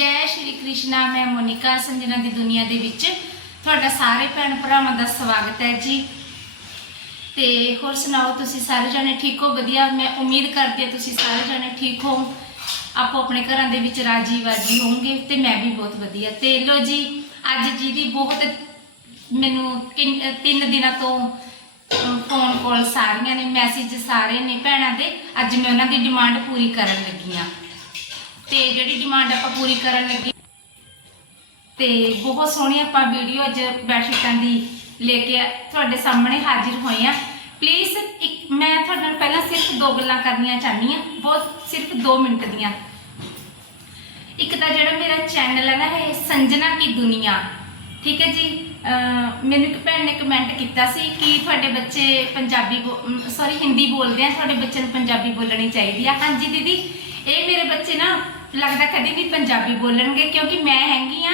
ਜੈ ਸ਼੍ਰੀ ਕ੍ਰਿਸ਼ਨਾ, ਮੈਂ ਮੋਨਿਕਾ ਸੰਜਨਾ ਦੀ ਦੁਨੀਆ ਦੇ ਵਿੱਚ ਤੁਹਾਡਾ ਸਾਰੇ ਭੈਣ ਭਰਾਵਾਂ ਦਾ ਸਵਾਗਤ ਹੈ ਜੀ। ਤੇ ਹੋਰ ਸੁਣਾਓ, ਤੁਸੀਂ ਸਾਰੇ ਜਣੇ ਠੀਕ ਹੋ? ਵਧੀਆ, ਮੈਂ ਉਮੀਦ ਕਰਦੀ ਹਾਂ ਤੁਸੀਂ ਸਾਰੇ ਜਣੇ ਠੀਕ ਹੋ। ਆਪੋ ਆਪਣੇ ਘਰਾਂ ਦੇ ਵਿੱਚ ਰਾਜੀ ਵਾਜੀ ਹੋਵੋਗੇ ਤੇ ਮੈਂ ਵੀ ਬਹੁਤ ਵਧੀਆ। ਤੇ ਲੋ ਜੀ, ਅੱਜ ਜੀ ਦੀ ਬਹੁਤ ਮੈਨੂੰ ਕਿੰਨ- ਤਿੰਨ ਦਿਨਾਂ ਤੋਂ ਫੋਨ ਕਾਲ ਸਾਰੀਆਂ ਨੇ ਮੈਸੇਜ ਸਾਰੇ ਨੇ ਭੈਣਾਂ ਦੇ, ਅੱਜ ਮੈਂ ਉਹਨਾਂ ਦੀ ਡਿਮਾਂਡ ਪੂਰੀ ਕਰਨ ਲੱਗੀ ਹਾਂ। ਤੇ ਜਿਹੜੀ ਡਿਮਾਂਡ ਆਪਾਂ ਪੂਰੀ ਕਰਨ ਲੱਗੇ। ਤੇ ਬਹੁਤ ਸੋਹਣੀ ਆਪਾਂ ਵੀਡੀਓ ਅੱਜ ਬੈਡਸ਼ੀਟਾਂ ਦੀ ਲੈ ਕੇ ਤੁਹਾਡੇ ਸਾਹਮਣੇ ਹਾਜ਼ਰ ਹੋਏ ਆ ਪਲੀਜ਼ ਇੱਕ ਮੈਂ ਤੁਹਾਡੇ ਨਾਲ ਪਹਿਲਾਂ ਸਿਰਫ ਦੋ ਗੱਲਾਂ ਕਰਨੀਆਂ ਚਾਹਨੀ ਆ ਬਹੁਤ ਸਿਰਫ 2 ਮਿੰਟ ਦੀਆਂ। ਇੱਕ ਤਾਂ ਜਿਹੜਾ ਮੇਰਾ ਚੈਨਲ ਹੈ ਨਾ, ਇਹ ਸੰਜਨਾ ਕੀ ਦੁਨੀਆ। ਠੀਕ ਹੈ ਜੀ? ਮੈਨੂੰ ਇੱਕ ਭੈਣ ਨੇ ਕਮੈਂਟ ਕੀਤਾ ਸੀ ਕਿ ਤੁਹਾਡੇ ਬੱਚੇ ਪੰਜਾਬੀ ਸੌਰੀ ਹਿੰਦੀ ਬੋਲਦੇ ਆ, ਤੁਹਾਡੇ ਬੱਚੇ ਨੂੰ ਪੰਜਾਬੀ ਬੋਲਣੀ ਚਾਹੀਦੀ ਆ। ਹਾਂਜੀ ਦੀਦੀ, ਇਹ ਮੇਰੇ ਬੱਚੇ ਨਾ ਲੱਗਦਾ ਕਦੇ ਵੀ ਪੰਜਾਬੀ ਬੋਲਣਗੇ, ਕਿਉਂਕਿ ਮੈਂ ਹੈਗੀ ਆ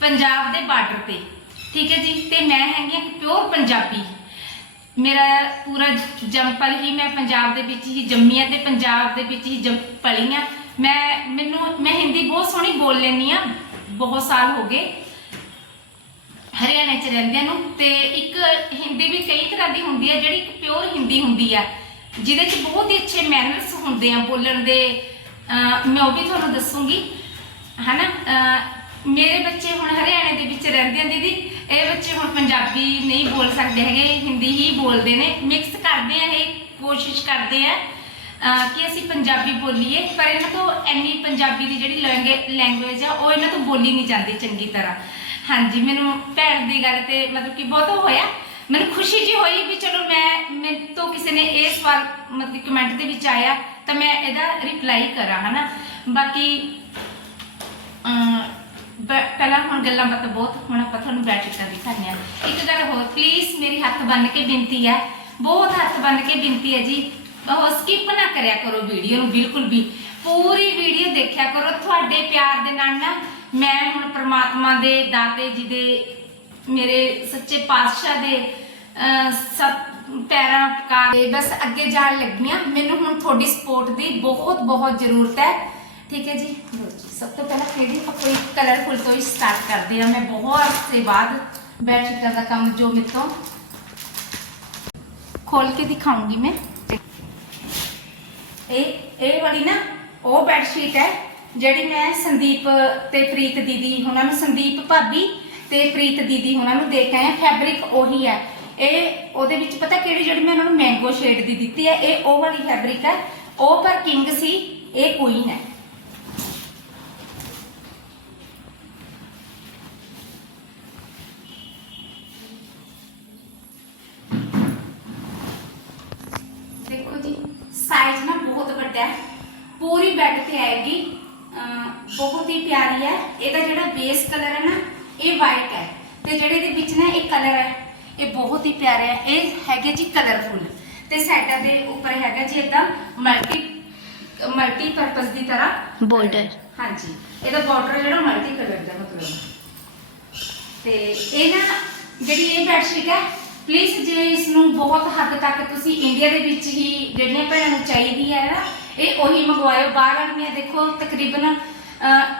ਪੰਜਾਬ ਦੇ ਬਾਰਡਰ ਤੇ। ਠੀਕ ਹੈ ਜੀ? ਤੇ ਮੈਂ ਹੈਗੀ ਆ ਪਿਓਰ ਪੰਜਾਬੀ। ਮੇਰਾ ਪੂਰਾ ਜੰਮਪਲ ਹੀ ਮੈਂ ਪੰਜਾਬ ਦੇ ਵਿੱਚ ਹੀ ਜੰਮੀ ਆ ਤੇ ਪੰਜਾਬ ਦੇ ਵਿੱਚ ਹੀ ਜੰਮ ਪਲੀ ਆ। ਮੈਂ, ਮੈਨੂੰ, ਮੈਂ ਹਿੰਦੀ ਬਹੁਤ ਸੋਹਣੀ ਬੋਲ ਲੈਂਦੀ ਆ, ਬਹੁਤ ਸਾਲ ਹੋ ਗਏ ਹਰਿਆਣੇ ਚ ਰਹਿੰਦਿਆਂ ਨੂੰ। ਤੇ ਇੱਕ ਹਿੰਦੀ ਵੀ ਕਈ ਤਰ੍ਹਾਂ ਦੀ ਹੁੰਦੀ ਹੈ, ਜਿਹੜੀ ਇੱਕ ਪਿਓਰ ਹਿੰਦੀ ਹੁੰਦੀ ਆ। ਜਿਹਦੇ ਚ ਬਹੁਤ ਹੀ ਅੱਛੇ ਮੈਨਰਸ ਹੁੰਦੇ ਆ ਬੋਲਣ ਦੇ। ਮੈਂ ਉਹ ਵੀ ਤੁਹਾਨੂੰ ਦੱਸੂਗੀ, ਹਨਾ? ਅਹ ਮੇਰੇ ਬੱਚੇ ਹੁਣ ਹਰਿਆਣੇ ਦੇ ਵਿੱਚ ਰਹਿੰਦੇ ਆ ਦੀਦੀ। ਇਹ ਬੱਚੇ ਹੁਣ ਪੰਜਾਬੀ ਨਹੀਂ ਬੋਲ ਸਕਦੇ ਹੈਗੇ, ਹਿੰਦੀ ਹੀ ਬੋਲਦੇ ਨੇ। ਮਿਕਸ ਕਰਦੇ ਆ ਇਹ, ਕੋਸ਼ਿਸ਼ ਕਰਦੇ ਆ ਕਿ ਅਸੀਂ ਪੰਜਾਬੀ ਬੋਲੀਏ। ਪਰ ਇਹਨਾਂ ਤੋਂ ਇੰਨੀ ਪੰਜਾਬੀ ਦੀ ਜਿਹੜੀ ਲੈਂਗੁਏਜ ਆ, ਉਹ ਇਹਨਾਂ ਤੋਂ ਬੋਲੀ ਨਹੀਂ ਜਾਂਦੀ ਚੰਗੀ ਤਰ੍ਹਾਂ। ਹਾਂਜੀ, ਮੈਨੂੰ ਭੈਣ ਦੀ ਗੱਲ ਤੇ ਮਤਲਬ ਕਿ ਬਹੁਤ ਉਹ ਹੋਇਆ। ਮੈਨੂੰ ਖੁਸ਼ੀ ਜੀ ਹੋਈ ਵੀ ਚਲੋ ਮੈਂ ਮੇਰੇ ਤੋਂ ਕਿਸੇ ਨੇ ਇਹ ਸਵਾਲ ਮਤਲਬ ਕਮੈਂਟ ਦੇ ਵਿੱਚ ਆਇਆ, ਤਾਂ ਮੈਂ ਇਹਦਾ ਰਿਪਲਾਈ ਕਰਾਂ, ਹਨਾ? ਬਾਕੀ ਪਹਿਲਾਂ ਹੁਣ ਗੱਲਾਂ ਬਾਤਾਂ ਬਹੁਤ, ਹੁਣ ਆਪਾਂ ਤੁਹਾਨੂੰ ਬੈਠ ਦਿਖਾਉਂਦੇ ਆ ਇੱਕ ਗੱਲ ਹੋਰ ਪਲੀਜ਼ ਮੇਰੀ ਹੱਥ ਬੰਨ ਕੇ ਬੇਨਤੀ ਹੈ। ਬਹੁਤ ਹੱਥ ਬੰਨ ਕੇ ਬੇਨਤੀ ਹੈ ਜੀ। ਉਹ ਸਕਿਪ ਨਾ ਕਰਿਆ ਕਰੋ ਵੀਡੀਓ ਨੂੰ, ਬਿਲਕੁਲ ਵੀ। ਪੂਰੀ ਵੀਡੀਓ ਦੇਖਿਆ ਕਰੋ, ਤੁਹਾਡੇ ਪਿਆਰ ਦੇ ਨਾਲ ਨਾ ਮੈਂ ਹੁਣ ਪ੍ਰਮਾਤਮਾ ਦੇ ਦਾਤੇ ਜੀ ਦੇ, ਮੇਰੇ ਸੱਚੇ ਪਾਤਸ਼ਾਹ ਦੇ ਅਹ, ਪੈਰਾਂ ਪਕਾਰ ਦੇ ਬਸ ਅੱਗੇ ਜਾਣ ਲੱਗੀਆਂ ਮੈਨੂੰ ਹੁਣ ਤੁਹਾਡੀ ਸਪੋਰਟ ਦੀ ਬਹੁਤ ਬਹੁਤ ਜ਼ਰੂਰਤ ਹੈ। ਠੀਕ ਹੈ ਜੀ? ਸਭ ਤੋਂ ਪਹਿਲਾਂ ਕਿਹੜੀ ਕੋਈ ਕਲਰਫੁਲ ਤੋਂ ਹੀ ਸਟਾਰਟ ਕਰਦੇ ਹਾਂ। ਮੈਂ ਬਹੁਤ ਅਰਸੇ ਬਾਅਦ ਬੈਡਸ਼ੀਟਾਂ ਦਾ ਕੰਮ ਜੋ ਮੇਰੇ ਖੋਲ ਕੇ ਦਿਖਾਉਂਗੀ ਮੈਂ। ਇਹ ਇਹ ਵਾਲੀ ਨਾ ਉਹ ਬੈਡਸ਼ੀਟ ਹੈ ਜਿਹੜੀ ਮੈਂ ਸੰਦੀਪ ਤੇ ਪ੍ਰੀਤ ਦੀਦੀ ਉਹਨਾਂ ਨੂੰ ਸੰਦੀਪ ਭਾਬੀ ਤੇ ਪ੍ਰੀਤ ਦੀਦੀ ਉਹਨਾਂ ਨੂੰ ਦੇ ਕੇ ਆਏ ਫੈਬਰਿਕ ਉਹੀ ਹੈ। ਇਹ ਉਹਦੇ ਵਿੱਚ ਪਤਾ ਕਿਹੜੀ ਜਿਹੜੀ ਮੈਂ ਉਹਨਾਂ ਨੂੰ ਮੈਂਗੋ ਸ਼ੇਡ ਦੀ ਦਿੱਤੀ ਹੈ, ਇਹ ਉਹ ਵਾਲੀ ਫੈਬਰਿਕ ਹੈ। ਉਹ ਪਰ ਕਿੰਗ ਸੀ, ਇਹ ਕੁਈਨ ਹੈ। ਦੇਖੋ ਜੀ ਸਾਈਜ਼ ਨਾ ਬਹੁਤ ਵੱਡਾ ਹੈ। ਪੂਰੀ ਬੈੱਡ ਤੇ ਆਏਗੀ। ਬਹੁਤ ਹੀ ਪਿਆਰੀ ਹੈ। ਇਹਦਾ ਜਿਹੜਾ ਬੇਸ ਕਲਰ ਹੈ ਨਾ, ਇਹ ਵਾਈਟ ਹੈ। ਤੇ ਜਿਹੜੇ ਇਹਦੇ ਵਿੱਚ ਨਾ ਇਹ ਕਲਰ ਹੈ ਇਹ ਬਹੁਤ ਹੀ ਪਿਆਰਾ ਹੈ ਇਹ ਹੈਗੇ ਜੀ ਕਲਰਫੁਲ ਤੇ ਸਾਈਡਾਂ ਦੇ ਉੱਪਰ ਹੈਗਾ ਜੀ ਇਦਾਂ ਮਲਟੀ ਮਲਟੀ ਪਰਪਸ ਦੀ ਤਰ੍ਹਾਂ। Border। ਹਾਂਜੀ। ਇਹਦਾ ਬਾਰਡਰ ਜਿਹੜਾ ਮਲਟੀ ਕਲਰ ਦਾ ਮਤਲਬ। ਤੇ ਇਹ ਨਾ ਜਿਹੜੀ ਇਹ ਬੈਡਸ਼ੀਟ ਹੈ ਪਲੀਜ਼ ਜੇ ਇਸ ਨੂੰ ਬਹੁਤ ਹੱਦ ਤੱਕ ਤੁਸੀਂ ਇੰਡੀਆ ਦੇ ਵਿੱਚ ਹੀ ਜਿਹੜੀਆਂ ਭੈਣਾਂ ਨੂੰ ਚਾਹੀਦੀ ਹੈ ਨਾ ਇਹ ਉਹੀ ਮੰਗਵਾਇਓ। ਬਾਹਰ ਵਾਲੀਆਂ ਦੇਖੋ ਤਕਰੀਬਨ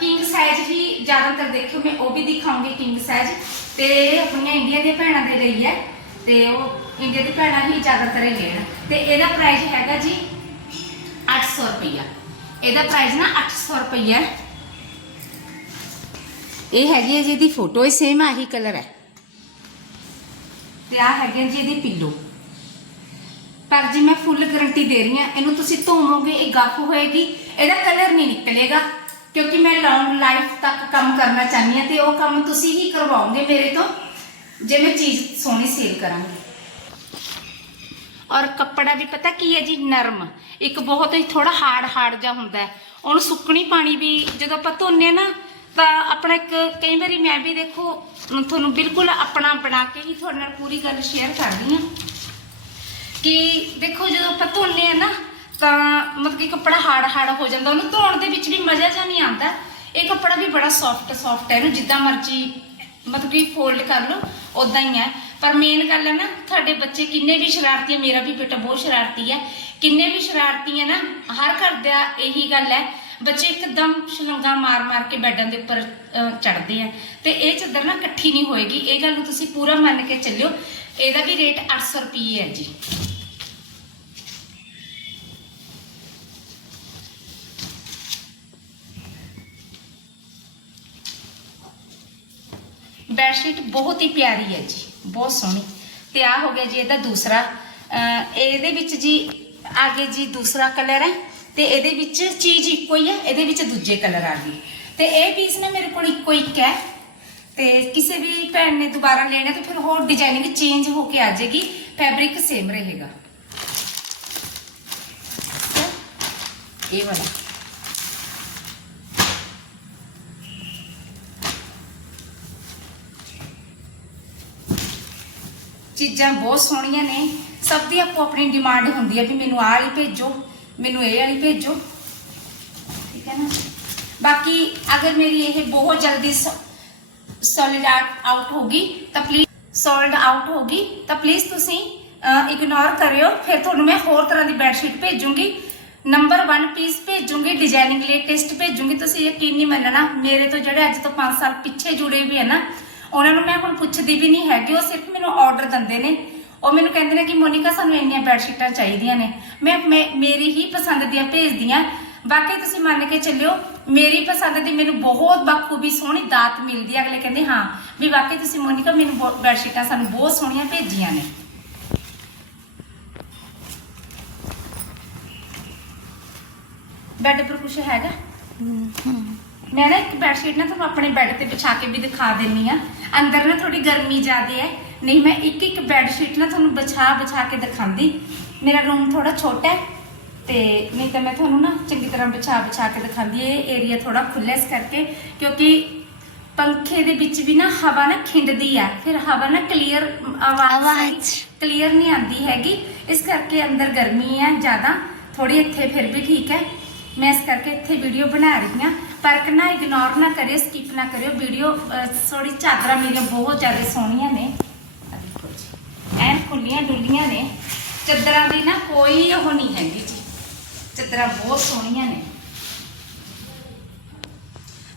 ਕਿੰਗ ਸਾਈਜ਼ ਹੀ ਜ਼ਿਆਦਾਤਰ ਦੇਖਿਓ, ਮੈਂ ਉਹ ਵੀ ਦਿਖਾਉਂਗੀ ਕਿੰਗ ਸਾਈਜ਼ ਤੇ ਆਪਣੀਆਂ ਇੰਡੀਆ ਦੀਆਂ ਭੈਣਾਂ ਦੇ ਲਈ ਹੈ। ਤੇ ਉਹ ਇੰਡੀਆ ਦੀ ਭੈਣਾਂ ਹੀ ਜ਼ਿਆਦਾਤਰ ਇਹ ਲੈਣ ਤੇ ਇਹਦਾ ਪ੍ਰਾਈਸ ਹੈਗਾ ਜੀ 800 ਰੁਪਈਆ। ਇਹਦਾ ਪ੍ਰਾਈਸ ਨਾ 800 ਰੁਪਈਆ ਇਹ ਹੈਗੀ ਹੈ ਜੀ ਇਹਦੀ ਫੋਟੋ ਹੀ ਸੇਮ ਆਹੀ ਕਲਰ ਹੈ। ਤੇ ਆ ਹੈਗੇ ਜੀ ਇਹਦੀ ਪਿੱਲੋ ਪਰ ਜੀ ਮੈਂ ਫੁੱਲ ਗਾਰੰਟੀ ਦੇ ਰਹੀ ਹਾਂ, ਇਹਨੂੰ ਤੁਸੀਂ ਧੋਵੋਗੇ, ਇਹ ਗੱਫ ਹੋਏਗੀ, ਇਹਦਾ ਕਲਰ ਨਹੀਂ ਨਿਕਲੇਗਾ। ਕਿਉਂਕਿ ਮੈਂ ਲੌਂਗ ਲਾਈਫ ਤੱਕ ਕੰਮ ਕਰਨਾ ਚਾਹੁੰਦੀ ਹਾਂ ਤੇ ਉਹ ਕੰਮ ਤੁਸੀਂ ਹੀ ਕਰਵਾਓਗੇ ਮੇਰੇ ਤੋਂ, ਜੇ ਮੈਂ ਚੀਜ਼ ਸੋਹਣੀ ਸੇਲ ਕਰਾਂਗੀ। ਔਰ ਕੱਪੜਾ ਵੀ ਪਤਾ ਕੀ ਹੈ ਜੀ, ਨਰਮ। ਇੱਕ ਬਹੁਤ ਹੀ ਥੋੜਾ ਹਾਰਡ ਹਾਰਡ ਜਿਹਾ ਹੁੰਦਾ ਹੈ। ਉਹਨੂੰ ਸੁੱਕਣੀ ਪਾਣੀ ਵੀ ਜਦੋਂ ਆਪਾਂ ਧੋਨੇ ਆ ਨਾ, ਤਾਂ ਆਪਣਾ ਇੱਕ ਕਈ ਵਾਰੀ ਮੈਂ ਵੀ ਦੇਖੋ ਤੁਹਾਨੂੰ ਬਿਲਕੁਲ ਆਪਣਾ ਬਣਾ ਕੇ ਹੀ ਤੁਹਾਡੇ ਨਾਲ ਪੂਰੀ ਗੱਲ ਸ਼ੇਅਰ ਕਰਦੀ ਹਾਂ। ਕਿ ਦੇਖੋ ਜਦੋਂ ਆਪਾਂ ਧੋਨੇ ਆ ਨਾ ਤਾਂ ਮਤਲਬ ਕਿ ਕੱਪੜਾ ਹਾਰਡ ਹਾਰਡ ਹੋ ਜਾਂਦਾ, ਉਹਨੂੰ ਧੋਣ ਦੇ ਵਿੱਚ ਵੀ ਮਜ਼ਾ ਜਿਹਾ ਨਹੀਂ ਆਉਂਦਾ। ਇਹ ਕੱਪੜਾ ਵੀ ਬੜਾ ਸੌਫਟ ਸੌਫਟ ਹੈ ਇਹਨੂੰ, ਜਿੱਦਾਂ ਮਰਜ਼ੀ ਮਤਲਬ ਕਿ ਫੋਲਡ ਕਰ ਲਓ ਉਦਾਂ ਹੀ ਹੈ। ਪਰ ਮੇਨ ਗੱਲ ਹੈ ਨਾ, ਤੁਹਾਡੇ ਬੱਚੇ ਕਿੰਨੇ ਵੀ ਸ਼ਰਾਰਤੀ ਹੈ, ਮੇਰਾ ਵੀ ਬੇਟਾ ਬਹੁਤ ਸ਼ਰਾਰਤੀ ਹੈ। ਕਿੰਨੇ ਵੀ ਸ਼ਰਾਰਤੀ ਹੈ ਨਾ, ਹਰ ਘਰ ਦਾ ਇਹੀ ਗੱਲ ਹੈ, ਬੱਚੇ ਇੱਕਦਮ ਛਲੰਗਾ ਮਾਰ ਮਾਰ ਕੇ ਬੈੱਡਾਂ ਦੇ ਉੱਪਰ ਚੜਦੇ ਆ। ਤੇ ਇਹ ਚਾਦਰ ਨਾ ਇਕੱਠੀ ਨਹੀਂ ਹੋਏਗੀ, ਇਹ ਗੱਲ ਨੂੰ ਤੁਸੀਂ ਪੂਰਾ ਮੰਨ ਕੇ ਚੱਲਿਓ, ਇਹਦਾ ਵੀ ਰੇਟ 800 ਰੁਪਏ ਹੈ ਜੀ। ਬੈਡਸ਼ੀਟ ਬਹੁਤ ਹੀ ਪਿਆਰੀ ਹੈ ਜੀ, ਬਹੁਤ ਸੋਹਣੀ। ਤੇ ਆ ਹੋ ਗਿਆ ਜੀ ਇਹਦਾ ਦੂਸਰਾ। ਇਹਦੇ ਵਿੱਚ ਜੀ ਆਗੇ ਜੀ ਦੂਸਰਾ ਕਲਰ ਹੈ ਤੇ ਇਹਦੇ ਵਿੱਚ ਚੀਜ਼ ਇੱਕੋ ਹੀ ਹੈ, ਇਹਦੇ ਵਿੱਚ ਦੂਜੇ ਕਲਰ ਆ ਗਏ। ਤੇ ਇਹ ਪੀਸ ਨਾ ਮੇਰੇ ਕੋਲ ਇੱਕੋ ਇੱਕ ਹੈ। ਤੇ ਕਿਸੇ ਵੀ ਭੈਣ ਨੇ ਦੁਬਾਰਾ ਲੈਣਾ ਤੇ ਫਿਰ ਹੋਰ ਡਿਜ਼ਾਈਨਿੰਗ ਚੇਂਜ ਹੋ ਕੇ ਆ ਜਾਏਗੀ ਫੈਬਰਿਕ ਸੇਮ ਰਹੇਗਾ। ਇਹ ਵਾਲਾ। ਚੀਜ਼ਾਂ ਬਹੁਤ ਸੋਹਣੀਆਂ ਨੇ। ਸਭ ਦੀ ਆਪੋ ਆਪਣੀ ਡਿਮਾਂਡ ਹੁੰਦੀ ਹੈ ਵੀ ਮੈਨੂੰ ਆਹ ਵਾਲੀ ਭੇਜੋ, ਮੈਨੂੰ ਇਹ ਵਾਲੀ ਭੇਜੋ। ਠੀਕ ਹੈ ਨਾ? ਬਾਕੀ ਅਗਰ ਮੇਰੀ ਇਹ ਬਹੁਤ ਜਲਦੀ ਸੋਲਿਡ ਆਊਟ ਹੋਗੀ ਤਾਂ ਪਲੀਜ਼ ਸੋਲਡ ਆਊਟ ਹੋਗੀ ਤਾਂ ਪਲੀਜ਼ ਤੁਸੀਂ ਇਗਨੋਰ ਕਰਿਓ। ਫਿਰ ਤੁਹਾਨੂੰ ਮੈਂ ਹੋਰ ਤਰ੍ਹਾਂ ਦੀ ਬੈਡਸ਼ੀਟ ਭੇਜੂੰਗੀ। ਨੰਬਰ 1 ਪੀਸ ਭੇਜੂੰਗੀ ਡਿਜ਼ਾਈਨਿੰਗ ਲੇਟੈਸਟ ਭੇਜੂੰਗੀ। ਤੁਸੀਂ ਯਕੀਨ ਨਹੀਂ ਮੰਨਣਾ, ਮੇਰੇ ਤੋਂ ਜਿਹੜੇ ਅੱਜ ਤੋਂ 5 ਸਾਲ ਪਿੱਛੇ ਜੁੜੇ ਵੀ ਹੈ ਨਾ ਉਹਨਾਂ ਨੂੰ ਮੈਂ ਹੁਣ ਪੁੱਛਦੀ ਵੀ ਨਹੀਂ ਹੈਗੀ, ਉਹ ਸਿਰਫ ਮੈਨੂੰ ਆਰਡਰ ਦਿੰਦੇ ਨੇ। ਉਹ ਮੈਨੂੰ ਕਹਿੰਦੇ ਨੇ ਕਿ ਮੋਨਿਕਾ, ਸਾਨੂੰ ਇੰਨੀਆਂ ਬੈਡਸ਼ੀਟਾਂ ਚਾਹੀਦੀਆਂ ਨੇ। ਮੈਂ ਮੈਂ, ਮੇਰੀ ਹੀ ਪਸੰਦ ਦੀਆਂ ਭੇਜਦੀਆਂ ਬਾਕੀ ਤੁਸੀਂ ਮੰਨ ਕੇ ਚੱਲਿਓ, ਮੇਰੀ ਪਸੰਦ ਦੀ ਮੈਨੂੰ ਬਹੁਤ ਬਖੂਬੀ ਸੋਹਣੀ ਦਾਤ ਮਿਲਦੀ ਹੈ। ਅਗਲੇ ਕਹਿੰਦੇ, ਹਾਂ, ਵੀ ਵਾਕਈ ਤੁਸੀਂ ਮੋਨਿਕਾ, ਮੈਨੂੰ ਬਹੁਤ- ਬੈਡਸ਼ੀਟਾਂ ਸਾਨੂੰ ਬਹੁਤ ਸੋਹਣੀਆਂ ਭੇਜੀਆਂ ਨੇ। ਬੈੱਡ ਪਰ ਕੁਝ ਹੈਗਾ? ਮੈਂ ਨਾ ਇੱਕ ਬੈਡਸ਼ੀਟ ਨਾ ਤੁਹਾਨੂੰ ਆਪਣੇ ਬੈੱਡ ਤੇ ਵਿਛਾ ਕੇ ਵੀ ਦਿਖਾ ਦਿੰਨੀ ਆ। ਅੰਦਰ ਨਾ ਥੋੜੀ ਗਰਮੀ ਜ਼ਿਆਦੇ ਹੈ ਨਹੀਂ ਮੈਂ ਇੱਕ ਇੱਕ ਬੈਡਸ਼ੀਟ ਨਾ ਤੁਹਾਨੂੰ ਵਿਛਾ ਵਿਛਾ ਕੇ ਦਿਖਾਉਂਦੀ ਮੇਰਾ ਰੂਮ ਥੋੜਾ ਛੋਟਾ ਹੈ ਤੇ ਨਹੀਂ ਤਾਂ ਮੈਂ ਤੁਹਾਨੂੰ ਨਾ ਚੰਗੀ ਤਰ੍ਹਾਂ ਵਿਛਾ ਵਿਛਾ ਕੇ ਦਿਖਾਉਂਦੀ ਇਹ ਏਰੀਆ ਥੋੜਾ ਖੁੱਲ੍ਹਾ ਇਸ ਕਰਕੇ ਕਿਉਂਕਿ ਪੰਖੇ ਦੇ ਵਿੱਚ ਵੀ ਨਾ ਹਵਾ ਨਾ ਖਿੰਡਦੀ ਆ। ਫਿਰ ਹਵਾ ਨਾ ਕਲੀਅਰ ਆਵਾਜ਼। ਕਲੀਅਰ ਨਹੀਂ ਆਉਂਦੀ ਹੈਗੀ। ਇਸ ਕਰਕੇ ਅੰਦਰ ਗਰਮੀ ਹੈ ਜ਼ਿਆਦਾ। ਥੋੜੀ ਇੱਥੇ ਫਿਰ ਵੀ ਠੀਕ ਹੈ ਮੈਂ ਇਸ ਕਰਕੇ ਇੱਥੇ ਵੀਡੀਓ ਬਣਾ ਰਹੀ ਹਾਂ। ਪਰ ਕਿ ਨਾ ਇਗਨੋਰ ਨਾ ਕਰਿਓ ਸਕਿਪ ਨਾ ਕਰਿਓ। ਵੀਡੀਓ ਥੋੜੀ ਚਾਦਰਾਂ ਮੇਰੀਆਂ ਬਹੁਤ ਜ਼ਿਆਦਾ ਸੋਹਣੀਆਂ ਨੇ। ਆਹ ਦੇਖੋ ਐਨ ਖੁੱਲੀਆਂ ਡੁੱਲੀਆਂ ਨੇ। ਚਾਦਰਾਂ ਦੀ ਨਾ ਕੋਈ ਉਹ ਨਹੀਂ ਹੈਗੀ ਜੀ। ਚਾਦਰਾਂ ਬਹੁਤ ਸੋਹਣੀਆਂ ਨੇ।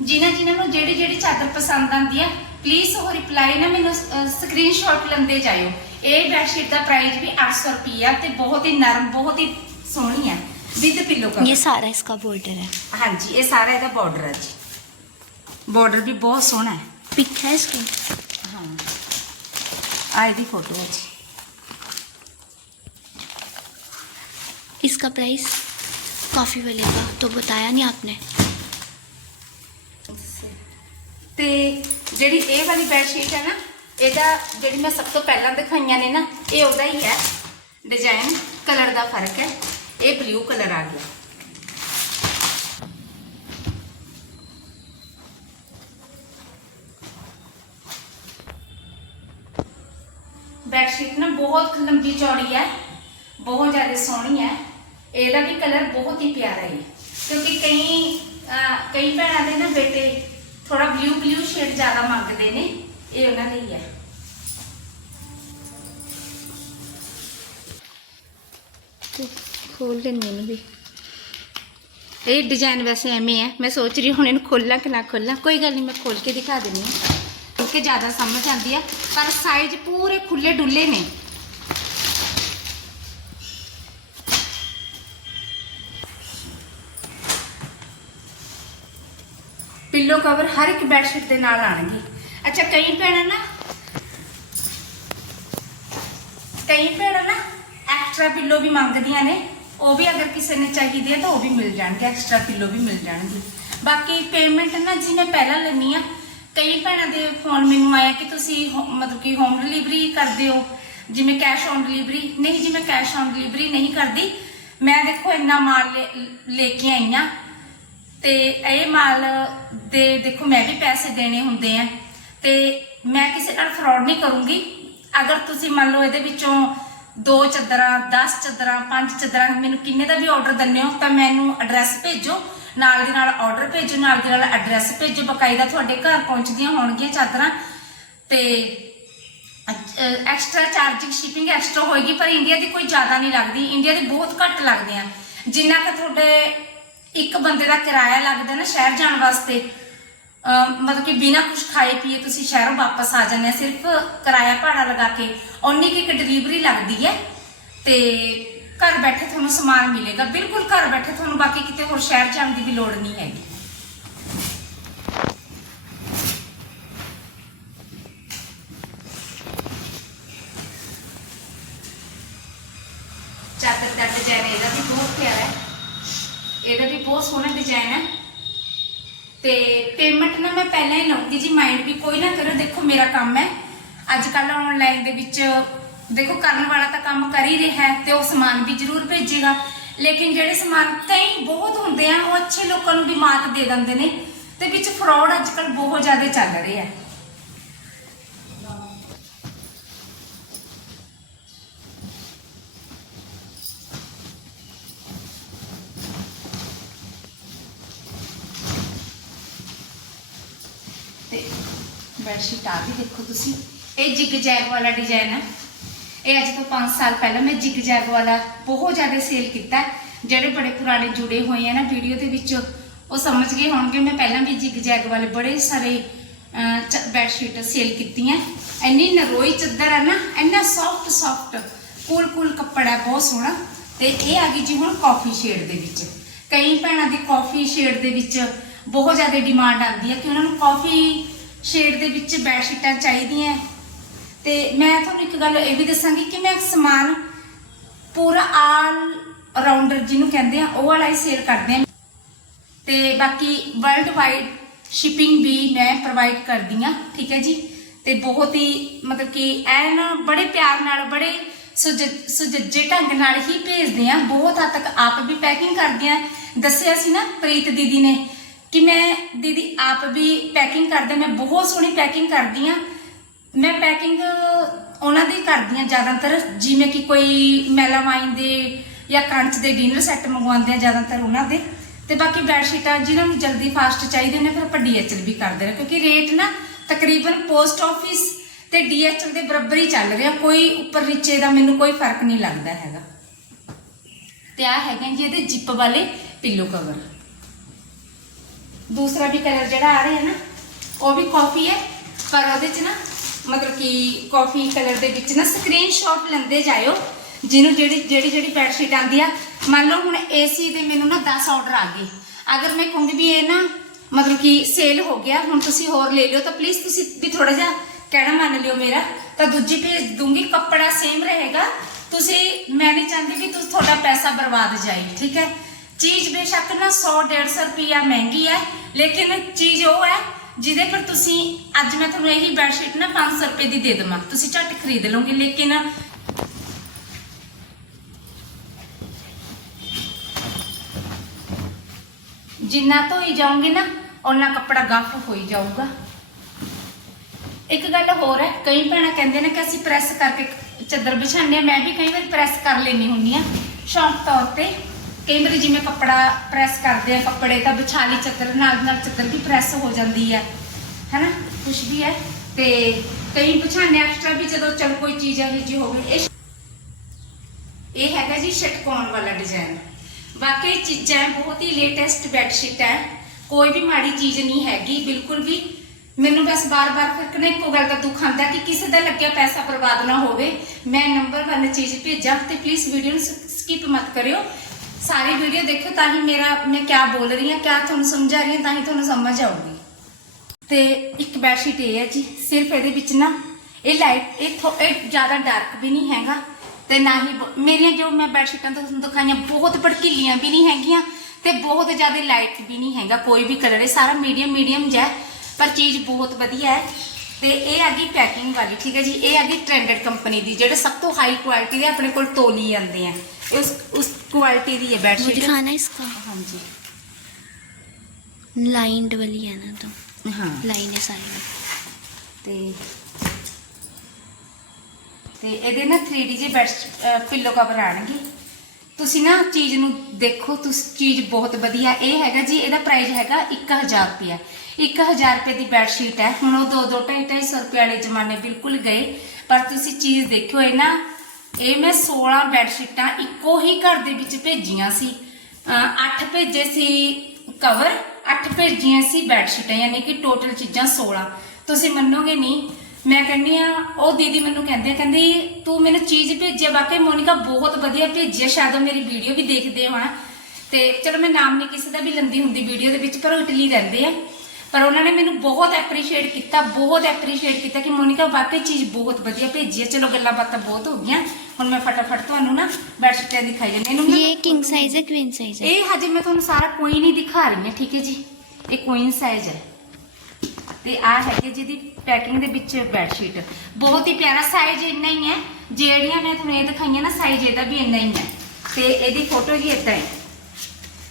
ਜਿਨ੍ਹਾਂ ਜਿਨ੍ਹਾਂ ਨੂੰ ਜਿਹੜੀ ਜਿਹੜੀ ਚਾਦਰ ਪਸੰਦ ਆਉਂਦੀ ਹੈ ਪਲੀਜ਼ ਉਹ ਰਿਪਲਾਈ ਨਾ ਮੈਨੂੰ ਸਕਰੀਨਸ਼ਾਟ ਲੈਂਦੇ ਜਾਇਓ। ਇਹ ਬੈਡਸ਼ੀਟ ਦਾ ਪ੍ਰਾਈਸ ਵੀ 800 ਰੁਪਈਆ ਤੇ ਬਹੁਤ ਹੀ ਨਰਮ, ਬਹੁਤ ਹੀ ਸੋਹਣੀ ਹੈ ਵਿਦ ਪਿੱਲੋ ये ਕਵਰ सारा इसका बॉर्डर है ਹਾਂਜੀ ਇਹ ਸਾਰਾ ਇਹਦਾ ਬਾਰਡਰ ਹੈ ਜੀ ਬਾਰਡਰ ਵੀ ਬਹੁਤ ਸੋਹਣਾ ਹੈ पिक है इसकी ਹਾਂ ਆ ਇਹਦੀ ਫੋਟੋ ਹੈ ਜੀ इसका प्राइस काफ़ी मिलेगा तो बताया नहीं आपने ਤੇ ਜਿਹੜੀ ਇਹ ਵਾਲੀ ਬੈੱਡ ਸ਼ੀਟ ਹੈ ਨਾ ਇਹਦਾ ਜਿਹੜੀ ਮੈਂ ਸਭ ਤੋਂ ਪਹਿਲਾਂ ਦਿਖਾਈਆਂ ਨੇ ਨਾ ਇਹ ਉਹਦਾ ਹੀ ਹੈ ਡਿਜ਼ਾਈਨ ਕਲਰ ਦਾ ਫਰਕ ਹੈ ਇਹ ਬਲੂ ਕਲਰ ਆ ਗਿਆ ਬੈੱਡ ਸ਼ੀਟ ਨਾ ਬਹੁਤ ਲੰਬੀ ਚੌੜੀ ਹੈ ਬਹੁਤ ਜ਼ਿਆਦਾ ਸੋਹਣੀ ਹੈ ਇਹਦਾ ਵੀ ਕਲਰ ਬਹੁਤ ਹੀ ਪਿਆਰਾ ਹੈ ਕਿਉਂਕਿ ਕਈ ਅਹ, ਕਈ ਭੈਣਾਂ ਦੇ ਨਾ ਬੇਟੇ ਥੋੜਾ ਬਲੂ ਬਲੂ ਸ਼ੇਡ ਜ਼ਿਆਦਾ ਮੰਗਦੇ ਨੇ ਇਹ ਉਹਨਾਂ ਲਈ ਹੈ तो ਖੋਲ ਲੈਣੀ ਇਹਨੂੰ ਵੀ। ਇਹ ਡਿਜ਼ਾਈਨ ਵੈਸੇ ਐਵੇਂ ਹੈ। ਮੈਂ ਸੋਚ ਰਹੀ ਹੁਣ ਇਹਨੂੰ ਖੋਲਾਂ ਕਿ ਨਾ ਖੋਲਾਂ। ਕੋਈ ਗੱਲ ਨਹੀਂ, ਮੈਂ ਖੋਲ ਕੇ ਦਿਖਾ ਦਿੰਦੀ ਹਾਂ। ਕਿਉਂਕਿ ਜ਼ਿਆਦਾ ਸਮਝ ਆਉਂਦੀ ਆ ਪਰ ਸਾਈਜ਼ ਪੂਰੇ ਖੁੱਲੇ ਡੁੱਲੇ ਨੇ। ਪਿੱਲੋ ਕਵਰ ਹਰ ਇੱਕ ਬੈਡਸ਼ੀਟ ਦੇ ਨਾਲ ਆਣਗੇ ਅੱਛਾ, ਕਈ ਭੈਣਾਂ ਨਾ ਕਈ ਭੈਣਾਂ ਨਾ ਐਕਸਟਰਾ ਪਿੱਲੋ ਵੀ ਮੰਗਦੀਆਂ ਨੇ। ਉਹ ਵੀ ਅਗਰ ਕਿਸੇ ਨੇ ਚਾਹੀਦੀ ਹੈ ਤਾਂ ਉਹ ਵੀ ਮਿਲ ਜਾਣਗੇ ਐਕਸਟਰਾ ਪਿੱਲੋ ਵੀ ਮਿਲ ਜਾਣਗੇ। ਬਾਕੀ ਪੇਮੈਂਟ ਨਾ ਜੀ ਮੈਂ ਪਹਿਲਾਂ ਲੈਣੀ ਆ ਕਈ ਭੈਣਾਂ ਦੇ ਫੋਨ ਮੈਨੂੰ ਆਇਆ ਕਿ ਤੁਸੀਂ ਹੋ- ਮਤਲਬ ਕਿ ਹੋਮ ਡਿਲੀਵਰੀ ਕਰਦੇ ਹੋ, ਜਿਵੇਂ ਕੈਸ਼ ਔਨ ਡਿਲੀਵਰੀ ਨਹੀਂ ਜੀ, ਮੈਂ ਕੈਸ਼ ਔਨ ਡਿਲੀਵਰੀ ਨਹੀਂ ਕਰਦੀ। ਮੈਂ ਦੇਖੋ ਇੰਨਾ ਮਾਲ ਲੈ- ਲੈ ਕੇ ਆਈ ਆ ਤੇ ਇਹ ਮਾਲ ਦੇ ਦੇਖੋ ਮੈਂ ਵੀ ਪੈਸੇ ਦੇਣੇ ਹੁੰਦੇ ਆ। ਤੇ ਮੈਂ ਕਿਸੇ ਨਾਲ ਫਰਾਡ ਨਹੀਂ ਕਰੂੰਗੀ। ਅਗਰ ਤੁਸੀਂ ਮੰਨ ਲਓ ਇਹਦੇ ਵਿੱਚੋਂ ਦੋ ਚੱਦਰਾਂ 10 ਚੱਦਰਾਂ 5 ਚੱਦਰਾਂ, ਮੈਨੂੰ ਕਿੰਨੇ ਦਾ ਵੀ ਆਰਡਰ ਦਿੰਦੇ ਹੋ, ਤਾਂ ਮੈਨੂੰ ਐਡਰੈਸ ਭੇਜੋ। ਨਾਲ ਦੇ ਨਾਲ ਆਰਡਰ ਭੇਜੋ, ਨਾਲ ਦੇ ਨਾਲ ਐਡਰੈਸ ਭੇਜੋ, ਬਕਾਇਦਾ ਤੁਹਾਡੇ ਘਰ ਪਹੁੰਚਦੀਆਂ ਹੋਣਗੀਆਂ ਚਾਦਰਾਂ। ਤੇ ਐਕਸਟਰਾ ਚਾਰਜਿੰਗ ਸ਼ਿਪਿੰਗ ਐਕਸਟਰਾ ਹੋਏਗੀ, ਪਰ ਇੰਡੀਆ ਦੀ ਕੋਈ ਜ਼ਿਆਦਾ ਨਹੀਂ ਲੱਗਦੀ। ਇੰਡੀਆ ਦੇ ਬਹੁਤ ਘੱਟ ਲੱਗਦੇ ਆ ਜਿੰਨਾ ਕਿ ਤੁਹਾਡੇ ਇੱਕ ਬੰਦੇ ਦਾ ਕਿਰਾਇਆ ਲੱਗਦਾ ਨਾ ਸ਼ਹਿਰ ਜਾਣ ਵਾਸਤੇ ਅਮ ਮਤਲਬ ਕਿ ਬਿਨਾਂ ਕੁਝ ਖਾਏ ਪੀਏ ਤੁਸੀਂ ਸ਼ਹਿਰੋਂ ਵਾਪਸ ਆ ਜਾਂਦੇ ਆ, ਸਿਰਫ ਕਿਰਾਇਆ ਭਾੜਾ ਲਗਾ ਕੇ, ਓਨੀ ਕੁ ਇੱਕ ਡਿਲੀਵਰੀ ਲੱਗਦੀ ਹੈ ਤੇ ਘਰ ਬੈਠੇ ਤੁਹਾਨੂੰ ਸਮਾਨ ਮਿਲੇਗਾ। ਬਿਲਕੁਲ ਘਰ ਬੈਠੇ ਤੁਹਾਨੂੰ ਬਾਕੀ ਕਿਤੇ ਹੋਰ ਸ਼ਹਿਰ ਜਾਣ ਦੀ ਵੀ ਲੋੜ ਨਹੀਂ ਹੈਗੀ। ਚਾਦਰ ਦਾ ਡਿਜ਼ਾਈਨ ਇਹਦਾ ਵੀ ਬਹੁਤ ਪਿਆਰਾ ਹੈ। ਇਹਦਾ ਵੀ ਬਹੁਤ ਸੋਹਣਾ ਡਿਜ਼ਾਈਨ ਹੈ। ਤੇ ਪੇਮੈਂਟ ਨਾ ਮੈਂ ਪਹਿਲਾਂ ਹੀ ਲਵਾਂਗੀ ਜੀ ਮਾਈਂਡ ਵੀ ਕੋਈ ਨਾ ਕਰੋ, ਦੇਖੋ ਮੇਰਾ ਕੰਮ ਹੈ। ਅੱਜ ਕੱਲ ਆਨਲਾਈਨ ਦੇ ਵਿੱਚ ਦੇਖੋ, ਕਰਨ ਵਾਲਾ ਤਾਂ ਕੰਮ ਕਰ ਹੀ ਰਿਹਾ ਹੈ ਤੇ ਉਹ ਸਮਾਨ ਵੀ ਜ਼ਰੂਰ ਭੇਜੇਗਾ। ਲੇਕਿਨ ਜਿਹੜੇ ਸਮਾਨ ਕਈ ਬਹੁਤ ਹੁੰਦੇ ਆ, ਉਹ ਅੱਛੇ ਲੋਕਾਂ ਨੂੰ ਵੀ ਮਾਤ ਦੇ ਦਿੰਦੇ ਨੇ ਤੇ ਵਿੱਚ ਫਰਾਡ ਅੱਜ ਕੱਲ ਬਹੁਤ ਜ਼ਿਆਦਾ ਚੱਲ ਰਿਹਾ ਹੈ ਤੇ ਬੈਡਸ਼ੀਟ ਆ ਵੀ ਦੇਖੋ ਤੁਸੀਂ। ਇਹ ਜਿਗ ਜੈਗ ਵਾਲਾ ਡਿਜ਼ਾਈਨ ਹੈ ਇਹ ਅੱਜ ਤੋਂ 5 ਸਾਲ ਪਹਿਲਾਂ ਮੈਂ ਜਿਗ ਜੈਗ ਵਾਲਾ ਬਹੁਤ ਜ਼ਿਆਦਾ ਸੇਲ ਕੀਤਾ। ਜਿਹੜੇ ਬੜੇ ਪੁਰਾਣੇ ਜੁੜੇ ਹੋਏ ਆ ਨਾ ਵੀਡੀਓ ਦੇ ਵਿੱਚ ਉਹ ਸਮਝ ਗਏ ਹੋਣਗੇ। ਮੈਂ ਪਹਿਲਾਂ ਵੀ ਜਿਗ ਜੈਗ ਵਾਲੇ ਬੜੇ ਸਾਰੇ ਬੈਡਸ਼ੀਟ ਸੇਲ ਕੀਤੀਆਂ। ਇੰਨੀ ਨਰੋਈ ਚੱਦਰ ਹੈ ਨਾ ਇੰਨਾ ਸੌਫਟ ਸੌਫਟ ਕੂਲ ਕੂਲ ਕੱਪੜਾ ਹੈ, ਬਹੁਤ ਸੋਹਣਾ। ਤੇ ਇਹ ਆ ਗਈ ਜੀ ਹੁਣ ਕਾਫੀ ਸ਼ੇਡ ਦੇ ਵਿੱਚ। ਕਈ ਭੈਣਾਂ ਦੀ ਕਾਫੀ ਸ਼ੇਡ ਦੇ ਵਿੱਚ ਬਹੁਤ ਜ਼ਿਆਦਾ ਡਿਮਾਂਡ ਆਉਂਦੀ ਹੈ ਕਿ ਉਹਨਾਂ ਨੂੰ ਕਾਫੀ ਸ਼ੇਡ ਦੇ ਵਿੱਚ ਬੈਡਸ਼ੀਟਾਂ ਚਾਹੀਦੀਆਂ ਤੇ ਮੈਂ ਤੁਹਾਨੂੰ ਇੱਕ ਗੱਲ ਇਹ ਵੀ ਦੱਸਾਂਗੀ ਕਿ ਮੈਂ ਸਮਾਨ ਪੂਰਾ ਆਲ ਰਾਉਂਡਰ ਜਿਹਨੂੰ ਕਹਿੰਦੇ ਆ, ਉਹ ਵਾਲਾ ਹੀ ਸੇਲ ਕਰਦੇ ਆ। ਤੇ ਬਾਕੀ ਵਰਲਡ ਵਾਈਡ ਸ਼ਿਪਿੰਗ ਵੀ ਮੈਂ ਪ੍ਰੋਵਾਈਡ ਕਰਦੀ ਆ ਠੀਕ ਹੈ ਜੀ? ਤੇ ਬਹੁਤ ਹੀ ਮਤਲਬ ਕਿ ਐਨ ਬੜੇ ਪਿਆਰ ਨਾਲ, ਬੜੇ ਸੁਜ- ਢੰਗ ਨਾਲ ਹੀ ਭੇਜਦੇ ਆ। ਬਹੁਤ ਹੱਦ ਤੱਕ ਆਪ ਵੀ ਪੈਕਿੰਗ ਕਰਦੇ ਆ। ਦੱਸਿਆ ਸੀ ਨਾ ਪ੍ਰੀਤ ਦੀਦੀ ਨੇ ਕਿ ਮੈਂ ਦੀਦੀ ਆਪ ਵੀ ਪੈਕਿੰਗ ਕਰਦੇ ਮੈਂ ਬਹੁਤ ਸੋਹਣੀ ਪੈਕਿੰਗ ਕਰਦੀ ਆ ਮੈਂ ਪੈਕਿੰਗ ਉਹਨਾਂ ਦੀ ਕਰਦੀ ਆ ਜ਼ਿਆਦਾਤਰ, ਜਿਵੇਂ ਕਿ ਕੋਈ ਮੈਲਾਮਾਈਨ ਦੇ ਜਾਂ ਕੰਚ ਦੇ ਡਿਨਰ ਸੈੱਟ ਮੰਗਵਾਉਂਦੇ ਆ ਜ਼ਿਆਦਾਤਰ ਉਹਨਾਂ ਦੇ। ਤੇ ਬਾਕੀ ਬੈੱਡ ਸ਼ੀਟਾਂ ਜਿਨ੍ਹਾਂ ਨੂੰ ਜਲਦੀ ਫਾਸਟ ਚਾਹੀਦੇ ਨੇ, ਫਿਰ ਆਪਾਂ ਡੀਐਚਐਲ ਵੀ ਕਰਦੇ ਰਹੇ ਕਿਉਂਕਿ ਰੇਟ ਨਾ ਤਕਰੀਬਨ ਪੋਸਟ ਆਫਿਸ ਤੇ ਡੀਐਚਐਲ ਦੇ ਬਰਾਬਰ ਹੀ ਚੱਲ ਰਿਹਾ। ਕੋਈ ਉੱਪਰ ਨੀਚੇ ਦਾ ਮੈਨੂੰ ਕੋਈ ਫ਼ਰਕ ਨਹੀਂ ਲੱਗਦਾ ਹੈਗਾ। ਤੇ ਆ ਹੈਗੇ ਜੀ ਇਹਦੇ ਜਿੱਪ ਵਾਲੇ ਪਿੱਲੋ ਕਵਰ ਦੂਸਰਾ ਵੀ ਕਲਰ ਜਿਹੜਾ ਆ ਰਿਹਾ ਨਾ, ਉਹ ਵੀ ਕਾਫੀ ਹੈ, ਪਰ ਉਹਦੇ ਚ ਨਾ ਮਤਲਬ ਕਿ ਕਾਫੀ ਕਲਰ ਦੇ ਵਿੱਚ ਨਾ ਸਕਰੀਨਸ਼ਾਟ ਲੈਂਦੇ ਜਾਇਓ, ਜਿਹਨੂੰ ਜਿਹੜੀ ਜਿਹੜੀ ਜਿਹੜੀ ਬੈਡਸ਼ੀਟ ਆਂਦੀ ਆ। ਮੰਨ ਲਓ ਹੁਣ ਏਸੀ ਦੇ ਮੈਨੂੰ ਨਾ 10 ਆਰਡਰ ਆ ਗਏ। ਅਗਰ ਮੈਂ ਕਹੂੰਗੀ ਵੀ ਇਹ ਨਾ ਮਤਲਬ ਕਿ ਸੇਲ ਹੋ ਗਿਆ, ਹੁਣ ਤੁਸੀਂ ਹੋਰ ਲੈ ਲਿਓ, ਤਾਂ ਪਲੀਜ਼ ਤੁਸੀਂ ਵੀ ਥੋੜਾ ਜਿਹਾ ਕਹਿਣਾ ਮੰਨ ਲਿਓ ਮੇਰਾ। ਤਾਂ ਦੂਜੀ ਭੇਜ ਦੂੰਗੀ, ਕੱਪੜਾ ਸੇਮ ਰਹੇਗਾ। ਤੁਸੀਂ, ਮੈਂ ਨਹੀਂ ਚਾਹੁੰਦੀ ਵੀ ਤੁਸੀਂ ਤੁਹਾਡਾ ਪੈਸਾ ਬਰਬਾਦ ਜਾਏ ਠੀਕ ਹੈ? ਚੀਜ਼ ਬੇਸ਼ੱਕ ਨਾ 100 150 ਰੁਪਿਆ ਮਹਿੰਗੀ ਹੈ, ਲੇਕਿਨ ਚੀਜ਼ ਉਹ ਹੈ ਜਿਹਦੇ ਪਰ ਤੁਸੀਂ ਅੱਜ ਮੈਂ ਤੁਹਾਨੂੰ ਇਹੀ ਬੈਡਸ਼ੀਟ ਨਾ 500 ਰੁਪਏ ਦੀ ਦੇ ਦੇਵਾਂ। ਤੁਸੀਂ ਝੱਟ ਖਰੀਦ ਲਓਗੇ, ਲੇਕਿਨ ਜਿੰਨਾ ਧੋਈ ਜਾਓਗੇ ਨਾ ਉਹਨਾਂ ਕੱਪੜਾ ਗੱਫ ਹੋਈ ਜਾਊਗਾ। ਇੱਕ ਗੱਲ ਹੋਰ ਹੈ, ਕਈ ਭੈਣਾਂ ਕਹਿੰਦੇ ਨੇ ਕਿ ਅਸੀਂ ਪ੍ਰੈਸ ਕਰਕੇ ਚਾਦਰ ਵਿਛਾਉਂਦੇ ਆ ਮੈਂ ਵੀ ਕਈ ਵਾਰ ਪ੍ਰੈਸ ਕਰ ਲੈਣੀ ਹੁੰਦੀ ਆ ਸ਼ੌਂਕ ਤੌਰ ਤੇ ਕਈ ਵਾਰੀ ਜਿਵੇਂ ਕੱਪੜਾ ਪ੍ਰੈਸ ਕਰਦੇ ਆ, ਕੱਪੜੇ ਤਾਂ ਵਿਛਾ ਲਈ ਨਾਲ ਨਾਲ ਚੱਦਰ ਵੀ ਪ੍ਰੈਸ ਹੋ ਜਾਂਦੀ ਹੈ ਹੈਨਾ? ਕੁਛ ਵੀ ਹੈ ਤੇ ਕਈ ਵਿਛਾਉਂਦੇ ਐਕਸਟਰਾ ਵੀ ਜਦੋਂ ਚਲ ਕੋਈ ਚੀਜ਼ ਇਹੋ ਜਿਹੀ ਹੋਵੇ, ਇਹ ਇਹ ਹੈਗਾ ਜੀ ਸ਼ਟਕੌਨ ਵਾਲਾ ਡਿਜ਼ਾਈਨ ਵਾਕਈ ਚੀਜ਼ਾਂ ਬਹੁਤ ਹੀ ਲੇਟੈਸਟ ਬੈਡਸ਼ੀਟ ਹੈ। ਕੋਈ ਵੀ ਮਾੜੀ ਚੀਜ਼ ਨਹੀਂ ਹੈਗੀ, ਬਿਲਕੁਲ ਵੀ। ਮੈਨੂੰ ਬਸ ਬਾਰ-ਬਾਰ ਫਿਰ ਇੱਕੋ ਗੱਲ ਦਾ ਦੁੱਖ ਆਉਂਦਾ ਕਿ ਕਿਸੇ ਦਾ ਲੱਗਿਆ ਪੈਸਾ ਬਰਬਾਦ ਨਾ ਹੋਵੇ। ਮੈਂ ਨੰਬਰ 1 ਚੀਜ਼ ਭੇਜਾਂ, ਤੇ ਪਲੀਜ਼ ਵੀਡੀਓ ਨੂੰ ਸਕਿਪ ਮਤ ਕਰਿਓ। ਸਾਰੀ ਵੀਡੀਓ ਦੇਖਿਓ ਤਾਂ ਹੀ ਮੇਰਾ ਮੈਂ ਕਿਆ ਬੋਲ ਰਹੀ ਹਾਂ ਕਿਆ ਤੁਹਾਨੂੰ ਸਮਝਾ ਰਹੀ ਹਾਂ ਤਾਂ ਹੀ ਤੁਹਾਨੂੰ ਸਮਝ ਆਊਗੀ। ਤੇ ਇੱਕ ਬੈਡਸ਼ੀਟ ਇਹ ਹੈ ਜੀ ਸਿਰਫ ਇਹਦੇ ਵਿੱਚ ਨਾ ਇਹ ਲਾਈਟ ਇਹ ਥੋ- ਇਹ ਜ਼ਿਆਦਾ ਡਾਰਕ ਵੀ ਨਹੀਂ ਹੈਗਾ ਤੇ ਨਾ ਹੀ ਬ- ਮੇਰੀਆਂ ਜੋ ਮੈਂ ਬੈਡਸ਼ੀਟਾਂ ਤੁਹਾਨੂੰ ਦਿਖਾਈਆਂ ਬਹੁਤ ਭੜਕੀਲੀਆਂ ਵੀ ਨਹੀਂ ਹੈਗੀਆਂ ਤੇ ਬਹੁਤ ਜ਼ਿਆਦਾ ਲਾਈਟ ਵੀ ਨਹੀਂ ਹੈਗਾ ਕੋਈ ਵੀ ਕਲਰ ਇਹ ਸਾਰਾ ਮੀਡੀਅਮ ਮੀਡੀਅਮ ਜਿਹਾ ਹੈ, ਪਰ ਚੀਜ਼ ਬਹੁਤ ਵਧੀਆ ਹੈ। ਤੇ ਇਹ ਆ ਗਈ ਪੈਕਿੰਗ ਵਾਲੀ ਠੀਕ ਹੈ ਜੀ ਇਹ ਆ ਗਈ ਟ੍ਰੈਂਡਡ ਕੰਪਨੀ ਦੀ ਜਿਹੜੇ ਸਭ ਤੋਂ ਹਾਈ ਕੁਆਲਿਟੀ ਦੇ ਆਪਣੇ ਕੋਲ ਤੋਲੀ ਜਾਂਦੇ ਆ। ਇਹ ਉਸ ਉਸ ਕੁਆਲਿਟੀ ਦੀ ਹੈ वो ਬੈਡਸ਼ੀਟ दिखाना इसका ਹਾਂਜੀ लाइंड वाली है ना तो ਹਾਂ लाइन है सारी में। ਤੇ ਤੇ ਇਹਦੇ ਨਾ 3D ਜੇ ਬੈਡ ਪਿੱਲੋ ਕਵਰ ਆਣਗੇ ਤੁਸੀਂ ਨਾ ਚੀਜ਼ ਨੂੰ ਦੇਖੋ ਤੁਸੀਂ ਚੀਜ਼ ਬਹੁਤ ਵਧੀਆ ਇਹ ਹੈਗਾ ਜੀ ਇਹਦਾ ਪ੍ਰਾਈਸ ਹੈਗਾ 1000 ਰੁਪਿਆ 1000 ਰੁਪਏ ਦੀ ਬੈੱਡ ਸ਼ੀਟ ਹੈ ਹੁਣ ਉਹ 2 2 250 ਰੁਪਏ ਵਾਲੇ ਜ਼ਮਾਨੇ ਬਿਲਕੁਲ ਗਏ ਪਰ ਤੁਸੀਂ ਚੀਜ਼ ਦੇਖਿਓ ਇਹ ਨਾ ਇਹ ਮੈਂ 16 ਬੈੱਡ ਸ਼ੀਟਾਂ ਇੱਕੋ ਹੀ ਘਰ ਦੇ ਵਿੱਚ ਭੇਜੀਆਂ ਸੀ। 8 ਭੇਜੇ ਸੀ ਕਵਰ 8 ਭੇਜੀਆਂ ਸੀ ਬੈੱਡ ਸ਼ੀਟਾਂ ਯਾਨੀ ਕਿ ਟੋਟਲ ਚੀਜ਼ਾਂ 16 ਤੁਸੀਂ ਮੰਨੋਗੇ ਨਹੀਂ। ਮੈਂ ਕਹਿੰਦੀ ਆ ਉਹ ਦੀਦੀ ਮੈਨੂੰ ਕਹਿੰਦੇ ਆ ਕਹਿੰਦੀ, ਤੂੰ ਮੈਨੂੰ ਚੀਜ਼ ਭੇਜਿਆ ਆ ਵਾਕਈ ਮੋਨਿਕਾ ਬਹੁਤ ਵਧੀਆ ਭੇਜਿਆ, ਸ਼ਾਇਦ ਉਹ ਮੇਰੀ ਵੀਡੀਓ ਵੀ ਦੇਖਦੇ ਹੋਣ। ਤੇ ਚਲੋ ਮੈਂ ਨਾਮ ਨਹੀਂ ਕਿਸੇ ਦਾ ਵੀ ਲੰਦੀ ਹੁੰਦੀ ਵੀਡੀਓ ਦੇ ਵਿੱਚ, ਪਰ ਉਹ ਇਟਲੀ ਰਹਿੰਦੇ ਆ। ਪਰ ਉਹਨਾਂ ਨੇ ਮੈਨੂੰ ਬਹੁਤ ਐਪਰੀਸ਼ੀਏਟ ਕੀਤਾ, ਬਹੁਤ ਐਪਰੀਸ਼ੀਏਟ ਕੀਤਾ ਕਿ ਮੋਨਿਕਾ ਵਾਕਈ ਚੀਜ਼ ਬਹੁਤ ਵਧੀਆ ਭੇਜੀ ਹੈ ਚਲੋ ਗੱਲਾਂ ਬਾਤਾਂ ਬਹੁਤ ਹੋ ਗਈਆਂ। ਹੁਣ ਮੈਂ ਫਟਾਫਟ ਤੁਹਾਨੂੰ ਨਾ ਬੈੱਡ ਸ਼ੀਟਾਂ ਦਿਖਾਈ ਜਾਂਦੀ ਇਹਨੂੰ ਨਾ- ये किंग साइज है क्वीन साइज है ਇਹ ਹਜੇ ਮੈਂ ਤੁਹਾਨੂੰ ਸਾਰਾ ਕੋਈ ਨਹੀਂ ਦਿਖਾ ਰਹੀ ਹਾਂ ਠੀਕ ਹੈ ਜੀ ਇਹ ਕੁਈਨ ਸਾਈਜ਼ ਹੈ ਤੇ ਆ ਹੈਗੀ ਜਿਹਦੀ ਪੈਕਿੰਗ ਦੇ ਵਿੱਚ ਬੈੱਡ ਸ਼ੀਟ ਬਹੁਤ ਹੀ ਪਿਆਰਾ ਸਾਈਜ਼ ਇੰਨਾ ਹੀ ਹੈ ਜਿਹੜੀਆਂ ਮੈਂ ਤੁਹਾਨੂੰ ਇਹ ਦਿਖਾਈਆਂ ਨਾ ਸਾਈਜ਼ ਇਹਦਾ ਵੀ ਇੰਨਾ ਹੀ ਹੈ ਤੇ ਇਹਦੀ ਫੋਟੋ ਜੀ ਇਦਾਂ ਹੈ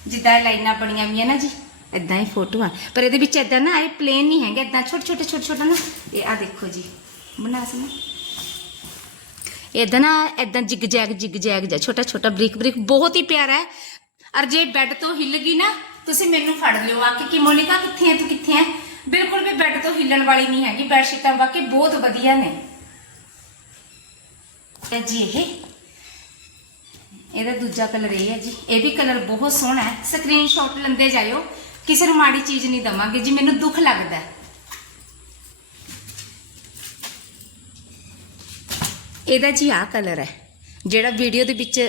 ਜਿੱਦਾਂ ਇਹ ਲਾਈਨਾਂ ਬਣੀਆਂ ਵੀਆਂ ਨਾ ਜੀ ਇਦਾਂ ਹੀ ਫੋਟੋ ਆ ਪਰ ਇਹਦੇ ਵਿੱਚ ਇਦਾਂ ਨਾ ਇਹ ਪਲੇਨ ਨਹੀਂ ਹੈਗਾ ਇਦਾਂ ਛੋਟੇ ਛੋਟੇ ਛੋਟੇ ਛੋਟੇ ਨਾ ਇਹ ਆ ਦੇਖੋ ਜੀ ਬਣਾ ਸੀ ਨਾ ਇਦਾਂ ਨਾ ਇਦਾਂ ਜਿਗ ਜੈਗ ਜਿਗ ਜੈਗ ਜਿਹਾ, ਛੋਟਾ ਛੋਟਾ ਬਰੀਕ ਬਰੀਕ, ਬਹੁਤ ਹੀ ਪਿਆਰਾ ਹੈ। ਅਰ ਜੇ ਬੈੱਡ ਤੋਂ ਹਿੱਲ ਗਈ ਨਾ, ਤੁਸੀਂ ਮੈਨੂੰ ਫੜ ਲਿਓ ਆ ਕੇ ਕਿ ਮੋਨਿਕਾ ਕਿੱਥੇ ਹੈ, ਤੂੰ ਕਿੱਥੇ ਹੈ? ਬਿਲਕੁਲ ਵੀ ਬੈੱਡ ਤੋਂ ਹਿੱਲਣ ਵਾਲੀ ਨਹੀਂ ਹੈਗੀ ਬੈੱਡ ਸ਼ੀਟਾਂ ਵਾਕਈ ਬਹੁਤ ਵਧੀਆ ਨੇ। ਤੇ ਜੀ ਇਹ, ਇਹਦਾ ਦੂਜਾ ਕਲਰ ਇਹ ਹੈ ਜੀ, ਇਹ ਵੀ ਕਲਰ ਬਹੁਤ ਸੋਹਣਾ ਹੈ। ਸਕਰੀਨਸ਼ਾਟ ਲੈਂਦੇ ਜਾਇਓ, ਕਿਸੇ ਨੂੰ ਮਾੜੀ ਚੀਜ਼ ਨਹੀਂ ਦਵਾਂਗੇ। ਜੀ ਮੈਨੂੰ ਦੁੱਖ ਲੱਗਦਾ ਹੈ। ਇਹਦਾ ਜੀ ਆ ਕਲਰ ਹੈ। ਜਿਹੜਾ ਵੀਡੀਓ ਦੇ ਵਿੱਚ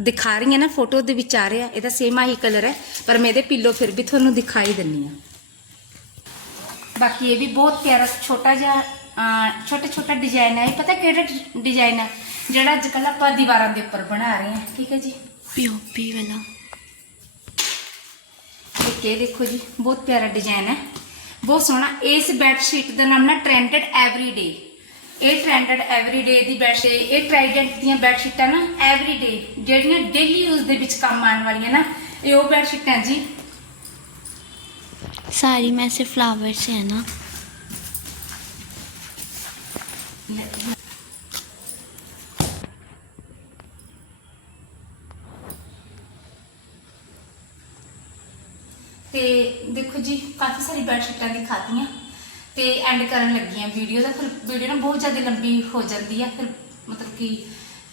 ਦਿਖਾ ਰਹੀ ਹੈ ਨਾ ਫੋਟੋ ਦੇ ਵਿੱਚ ਆ ਰਿਹਾ ਇਹਦਾ ਸੇਮ ਆਹੀ ਕਲਰ ਹੈ। ਪਰ ਮੈਂ ਇਹਦੇ ਪਿੱਲੋ ਫਿਰ ਵੀ ਤੁਹਾਨੂੰ ਦਿਖਾਈ ਦਿੰਨੀ ਆ ਬਾਕੀ ਇਹ ਵੀ ਬਹੁਤ ਪਿਆਰਾ ਛੋਟਾ ਜਿਹਾ ਛੋਟਾ ਛੋਟਾ ਡਿਜ਼ਾਈਨ ਹੈ। ਪਤਾ ਕਿਹੜਾ ਡਿਜ਼ਾਈਨ ਹੈ? ਜਿਹੜਾ ਅੱਜ ਕੱਲ ਆਪਾਂ ਦੀਵਾਰਾਂ ਦੇ ਉੱਪਰ ਬਣਾ ਰਹੇ ਹਾਂ। ਠੀਕ ਹੈ ਜੀ? ਪੀਓਪੀ ਵਾਲਾ। ਠੀਕ ਹੈ ਦੇਖੋ ਜੀ ਬਹੁਤ ਪਿਆਰਾ ਡਿਜ਼ਾਈਨ ਹੈ। ਬਹੁਤ ਸੋਹਣਾ। ਇਸ ਬੈੱਡਸ਼ੀਟ ਦਾ ਨਾਮ ਨਾ ਟ੍ਰੈਂਡਡ ਐਵਰੀਡੇ ਇਹ ਟ੍ਰੈਂਡਡ ਐਵਰੀਡੇ ਦੀ ਬੈੱਡ ਸ਼ੀਟ ਇਹ ਟ੍ਰਾਈਡੈਂਟ ਦੀਆਂ ਬੈੱਡ ਸ਼ੀਟਾਂ ਨਾ ਐਵਰੀਡੇ ਜਿਹੜੀਆਂ ਡੇਲੀ ਯੂਜ਼ ਦੇ ਵਿੱਚ ਕੰਮ ਆਉਣ ਵਾਲੀਆਂ ਨਾ ਇਹ ਉਹ ਬੈੱਡ ਸ਼ੀਟਾਂ ਜੀ सारी में से फ्लावर से है ना ਤੇ ਦੇਖੋ ਜੀ ਕਾਫੀ ਸਾਰੀ ਬੈੱਡ ਸ਼ੀਟਾਂ ਦਿਖਾਤੀਆਂ ਤੇ ਐਂਡ ਕਰਨ ਲੱਗੀਆਂ ਵੀਡੀਓ ਦਾ ਫਿਰ ਵੀਡੀਓ ਨਾ ਬਹੁਤ ਜ਼ਿਆਦਾ ਲੰਬੀ ਹੋ ਜਾਂਦੀ ਆ, ਫਿਰ ਮਤਲਬ ਕਿ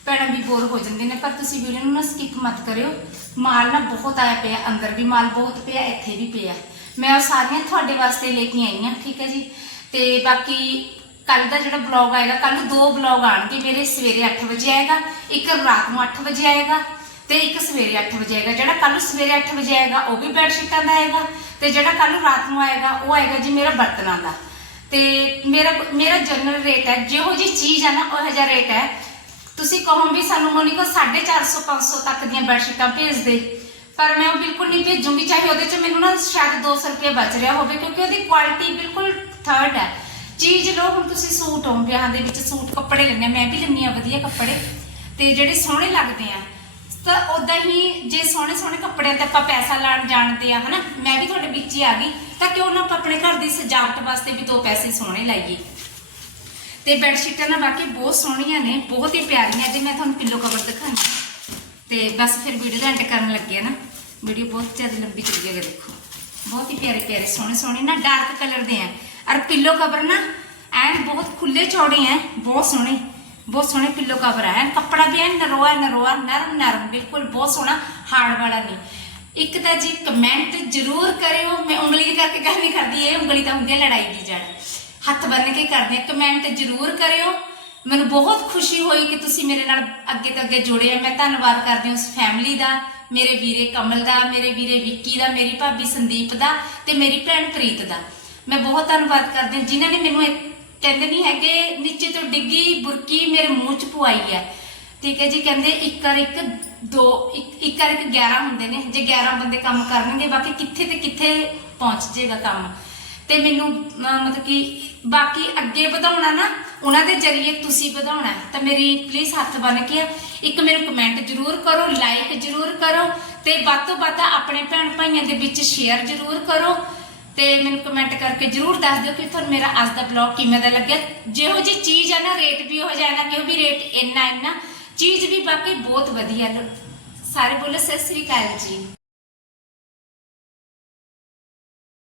ਭੈਣਾਂ ਵੀ ਬੋਰ ਹੋ ਜਾਂਦੇ ਨੇ, ਪਰ ਤੁਸੀਂ ਵੀਡੀਓ ਨੂੰ ਨਾ ਸਕਿਪ ਮਤ ਕਰਿਓ। ਮਾਲ ਨਾ ਬਹੁਤ ਆਇਆ ਪਿਆ, ਅੰਦਰ ਵੀ ਮਾਲ ਬਹੁਤ ਪਿਆ, ਇੱਥੇ ਵੀ ਪਿਆ। ਮੈਂ ਉਹ ਸਾਰੀਆਂ ਤੁਹਾਡੇ ਵਾਸਤੇ ਲੈ ਕੇ ਆਈ ਹਾਂ ਠੀਕ ਹੈ ਜੀ? ਤੇ ਬਾਕੀ ਕੱਲ ਦਾ ਜਿਹੜਾ ਬਲੌਗ ਆਏਗਾ ਕੱਲ ਨੂੰ ਦੋ ਬਲੌਗ ਆਣਗੇ ਮੇਰੇ ਸਵੇਰੇ 8 ਵਜੇ ਆਏਗਾ, ਇੱਕ ਰਾਤ ਨੂੰ 8 ਵਜੇ ਆਏਗਾ ਤੇ ਇੱਕ ਸਵੇਰੇ 8 ਵਜੇ ਆਏਗਾ। ਜਿਹੜਾ ਕੱਲ ਨੂੰ ਸਵੇਰੇ 8 ਵਜੇ ਆਏਗਾ, ਉਹ ਵੀ ਬੈੱਡ ਸ਼ੀਟਾਂ ਦਾ ਆਏਗਾ ਤੇ ਜਿਹੜਾ ਕੱਲ ਨੂੰ ਰਾਤ ਨੂੰ ਆਏਗਾ, ਉਹ ਆਏਗਾ ਜੀ ਮੇਰਾ ਬਰਤਨਾਂ ਦਾ। ਤੇ ਮੇਰਾ ਮੇਰਾ ਜਨਰਲ ਰੇਟ ਹੈ, ਜਿਹੋ ਜੀ ਚੀਜ਼ ਹੈ ਨਾ, ਉਹ ਜਿਹਾ ਰੇਟ ਹੈ। ਤੁਸੀਂ ਕਹੋ ਵੀ ਸਾਨੂੰ ਮੋਨਿਕਾ 450 500 ਤੱਕ ਦੀਆਂ ਬੈਡਸ਼ੀਟਾਂ ਭੇਜ ਦੇ। ਪਰ ਮੈਂ ਉਹ ਬਿਲਕੁਲ ਨਹੀਂ ਭੇਜੂੰਗੀ, ਚਾਹੇ ਉਹਦੇ ਚ ਮੈਨੂੰ ਨਾ ਸ਼ਾਇਦ 200 ਰੁਪਏ ਬਚ ਰਿਹਾ ਹੋਵੇ, ਕਿਉਂਕਿ ਉਹਦੀ ਕੁਆਲਿਟੀ ਬਿਲਕੁਲ ਥਰਡ ਹੈ। ਚੀਜ਼ ਲੋ ਹੁਣ ਤੁਸੀਂ ਸੂਟ ਹੋ ਵਿਆਹਾਂ ਦੇ ਵਿੱਚ ਸੂਟ ਕੱਪੜੇ ਲੈਣੇ ਮੈਂ ਵੀ ਲੈਂਦੀ ਆ ਵਧੀਆ ਕੱਪੜੇ। ਤੇ ਜਿਹੜੇ ਸੋਹਣੇ ਲੱਗਦੇ ਆ ਤਾਂ ਉਦਾਂ ਹੀ ਜੇ ਸੋਹਣੇ ਸੋਹਣੇ ਕੱਪੜਿਆਂ ਤੇ ਆਪਾਂ ਪੈਸਾ ਲਾਣ ਜਾਣਦੇ ਆ, ਹਨਾ, ਮੈਂ ਵੀ ਤੁਹਾਡੇ ਵਿੱਚ ਹੀ ਆ ਗਈ, ਤਾਂ ਕਿਉਂ ਨਾ ਆਪਾਂ ਆਪਣੇ ਘਰ ਦੀ ਸਜਾਵਟ ਵਾਸਤੇ ਵੀ ਦੋ ਪੈਸੇ ਸੋਹਣੇ ਲਾਈਏ। ਤੇ ਬੈੱਡ ਸ਼ੀਟਾਂ ਨਾ ਬਾਕੀ ਬਹੁਤ ਸੋਹਣੀਆਂ ਨੇ, ਬਹੁਤ ਹੀ ਪਿਆਰੀਆਂ, ਜੇ ਮੈਂ ਤੁਹਾਨੂੰ ਪਿੱਲੋ ਕਵਰ ਦਿਖਾਣੀ ਤੇ ਬਸ ਫਿਰ ਵੀਡੀਓ ਦਾ ਐਂਡ ਕਰਨ ਲੱਗੇ ਆ ਨਾ, ਵੀਡੀਓ ਬਹੁਤ ਜ਼ਿਆਦਾ ਲੰਬੀ ਚੱਲ ਜਾਏਗਾ ਦੇਖੋ। ਬਹੁਤ ਹੀ ਪਿਆਰੇ ਪਿਆਰੇ, ਸੋਹਣੇ ਸੋਹਣੇ, ਨਾ ਡਾਰਕ ਕਲਰ ਦੇ ਆ। ਔਰ ਪਿੱਲੋ ਕਵਰ ਨਾ ਐਨ ਬਹੁਤ ਖੁੱਲੇ ਚੌੜੇ ਆ ਬਹੁਤ ਸੋਹਣੇ। ਬਹੁਤ ਸੋਹਣੇ ਪਿੱਲੋ ਕਵਰ ਆ। ਕੱਪੜਾ ਵੀ ਐਨ ਨਰੋਆ ਨਰੋਆ, ਨਰਮ ਨਰਮ, ਬਿਲਕੁਲ ਬਹੁਤ ਸੋਹਣਾ, ਹਾਰਡ ਵਾਲਾ ਨਹੀਂ ਇੱਕ ਤਾਂ ਜੀ ਕਮੈਂਟ ਜ਼ਰੂਰ ਕਰਿਓ। ਮੈਂ ਉਂਗਲੀ ਕਰਕੇ ਗੱਲ ਨਹੀਂ ਕਰਦੀ, ਇਹ ਉਂਗਲੀ ਤਾਂ ਹੁੰਦੀ ਹੈ ਲੜਾਈ ਦੀ ਜੜ। ਹੱਥ ਬੰਨ ਕੇ ਕਰਦੇ ਕਮੈਂਟ ਜ਼ਰੂਰ ਕਰਿਓ। ਮੈਨੂੰ ਬਹੁਤ ਖੁਸ਼ੀ ਹੋਈ ਕਿ ਤੁਸੀਂ ਮੇਰੇ ਨਾਲ ਅੱਗੇ ਤੋਂ ਅੱਗੇ ਜੁੜੇ ਆ। ਮੈਂ ਧੰਨਵਾਦ ਕਰਦੀ ਹਾਂ ਉਸ ਫੈਮਿਲੀ ਦਾ, ਮੇਰੇ ਵੀਰੇ ਕਮਲ ਦਾ, ਮੇਰੇ ਵੀਰੇ ਵਿੱਕੀ ਦਾ, ਮੇਰੀ ਭਾਬੀ ਸੰਦੀਪ ਦਾ ਤੇ ਮੇਰੀ ਭੈਣ ਪ੍ਰੀਤ ਦਾ। ਮੈਂ ਬਹੁਤ ਧੰਨਵਾਦ ਕਰਦੀ ਹਾਂ। ਜਿਨ੍ਹਾਂ ਨੇ ਮੈਨੂੰ ਕਹਿੰਦੇ ਨਹੀਂ ਹੈਗੇ, ਨੀਚੇ ਤੋਂ ਡਿੱਗੀ ਬੁਰਕੀ ਮੇਰੇ ਮੂੰਹ 'ਚ ਪਵਾਈ ਹੈ। ਠੀਕ ਹੈ ਜੀ, ਕਹਿੰਦੇ ਇੱਕ ਕਰ ਇੱਕ, ਦੋ, ਇੱਕ ਇੱਕ ਕਰ ਇੱਕ 11 ਹੁੰਦੇ ਨੇ। ਜੇ 11 ਬੰਦੇ ਕੰਮ ਕਰਨਗੇ, ਬਾਕੀ ਕਿੱਥੇ ਤੇ ਕਿੱਥੇ ਪਹੁੰਚ ਜਾਏਗਾ ਕੰਮ। ਤੇ ਮੈਨੂੰ ਮਤਲਬ ਕਿ ਬਾਕੀ ਅੱਗੇ ਵਧਾਉਣਾ ਨਾ, ਉਹਨਾਂ ਦੇ ਜਰੀਏ ਤੁਸੀਂ ਵਧਾਉਣਾ ਹੈ। ਤਾਂ ਮੇਰੀ ਪਲੀਜ਼ ਹੱਥ ਬੰਨ ਕੇ ਇੱਕ ਮੈਨੂੰ ਕਮੈਂਟ ਜ਼ਰੂਰ ਕਰੋ ਲਾਈਕ ਜ਼ਰੂਰ ਕਰੋ ਤੇ ਵੱਧ ਤੋਂ ਵੱਧ ਆਪਣੇ ਭੈਣ ਭਾਈਆਂ ਦੇ ਵਿੱਚ ਸ਼ੇਅਰ ਜ਼ਰੂਰ ਕਰੋ। ਤੇ ਮੈਨੂੰ ਕਮੈਂਟ ਕਰਕੇ ਜ਼ਰੂਰ ਦੱਸ ਦਿਓ ਕਿ ਤੁਹਾਨੂੰ ਮੇਰਾ ਅੱਜ ਦਾ ਬਲੌਗ ਕਿਵੇਂ ਦਾ ਲੱਗਿਆ। ਜਿਹੋ ਜੀ ਚੀਜ਼ ਆ ਨਾ ਰੇਟ ਵੀ ਹੋ ਜਾਣਾ ਕਿ ਵੀ ਰੇਟ ਇੰਨਾ ਇੰਨਾ। ਚੀਜ਼ ਵੀ ਬਾਕੀ ਬਹੁਤ ਵਧੀਆ। ਸਾਰੇ ਬੋਲੇ, ਸਤਿ ਸ੍ਰੀ ਅਕਾਲ ਜੀ।